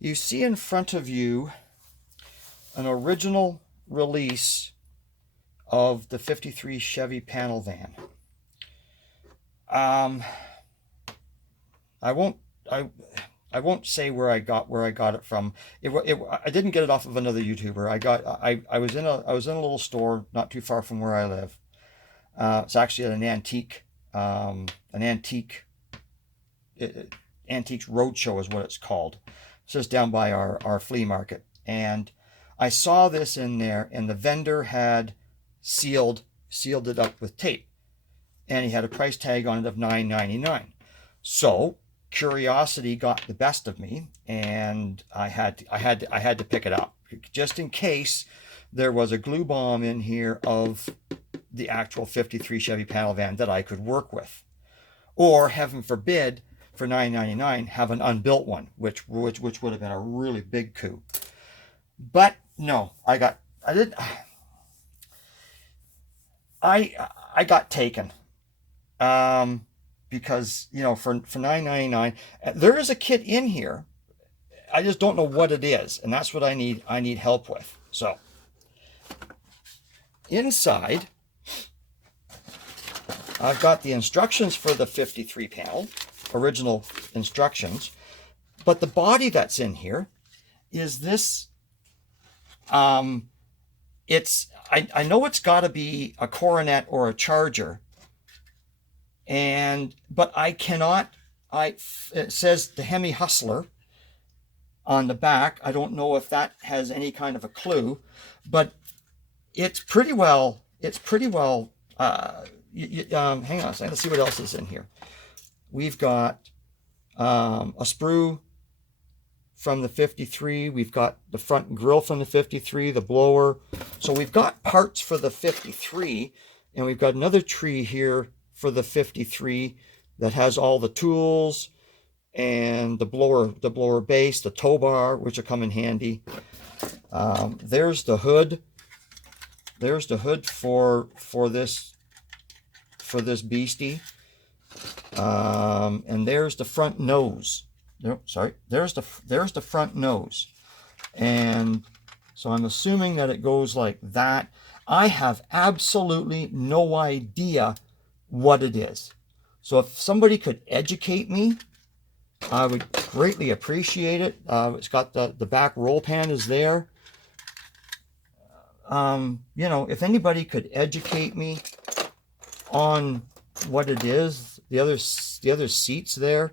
You see in front of you an original release of the 53 Chevy panel van. I won't I won't say where I got it from. I didn't get it off of another YouTuber. I was in a little store not too far from where I live. It's actually at an antique antiques roadshow is what it's called. It's just down by our flea market, and I saw this in there, and the vendor had sealed it up with tape, and he had a price tag on it of $9.99. So curiosity got the best of me, and I had to pick it up just in case there was a glue bomb in here of the actual 53 Chevy panel van that I could work with, or heaven forbid, for $9.99 have an unbuilt one, which would have been a really big coup. But no, I got taken, because, you know, for $9.99 there is a kit in here. I just don't know what it is, and that's what I need help with. So inside, I've got the instructions for the 53 panel, original instructions, but the body that's in here is this. I know it's got to be a Coronet or a Charger, but I cannot. It says the Hemi Hustler on the back. I don't know if that has any kind of a clue, but it's pretty well. Hang on a second. Let's see what else is in here. We've got a sprue from the 53. We've got the front grille from the 53, the blower. So we've got parts for the 53, and we've got another tree here for the 53 that has all the tools and the blower base, the tow bar, which will come in handy. There's the hood. There's the hood for this beastie. And there's the front nose. There's the front nose. And so I'm assuming that it goes like that. I have absolutely no idea what it is. So if somebody could educate me, I would greatly appreciate it. It's got the back roll pan is there. You know, if anybody could educate me on what it is, the other seats there.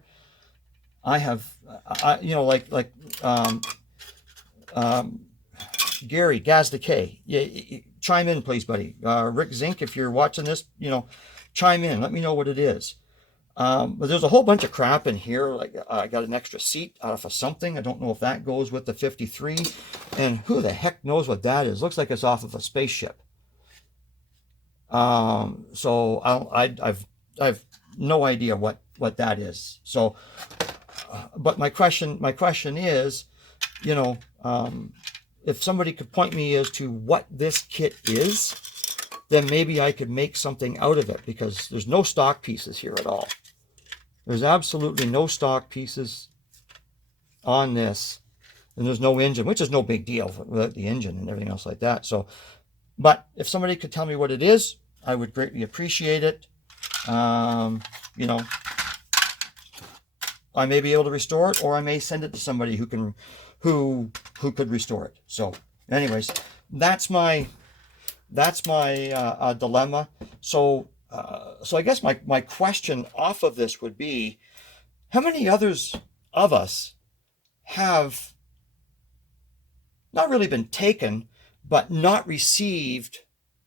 Gary Gazda-K, yeah, chime in, please, buddy. Rick Zink, if you're watching this, you know, chime in. Let me know what it is. But there's a whole bunch of crap in here. Like I got an extra seat out of something. I don't know if that goes with the 53, and who the heck knows what that is? Looks like it's off of a spaceship. So I've no idea what that is. So, but my question is, you know, if somebody could point me as to what this kit is, then maybe I could make something out of it, because there's no stock pieces here at all. There's absolutely no stock pieces on this, and there's no engine, which is no big deal without the engine and everything else like that. So, but if somebody could tell me what it is, I would greatly appreciate it. You know, I may be able to restore it, or I may send it to somebody who could restore it. So, anyways, that's my dilemma. So I guess my question off of this would be, how many others of us have not really been taken, but not received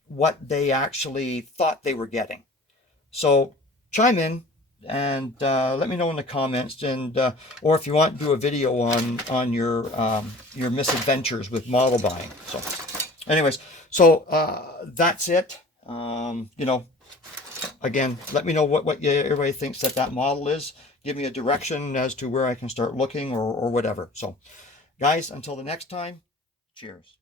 what they actually thought they were getting? So chime in and let me know in the comments, and or if you want to do a video on your misadventures with model buying. So anyways, so that's it. You know, again, let me know what everybody thinks that model is. Give me a direction as to where I can start looking, or whatever. So guys, until the next time, cheers.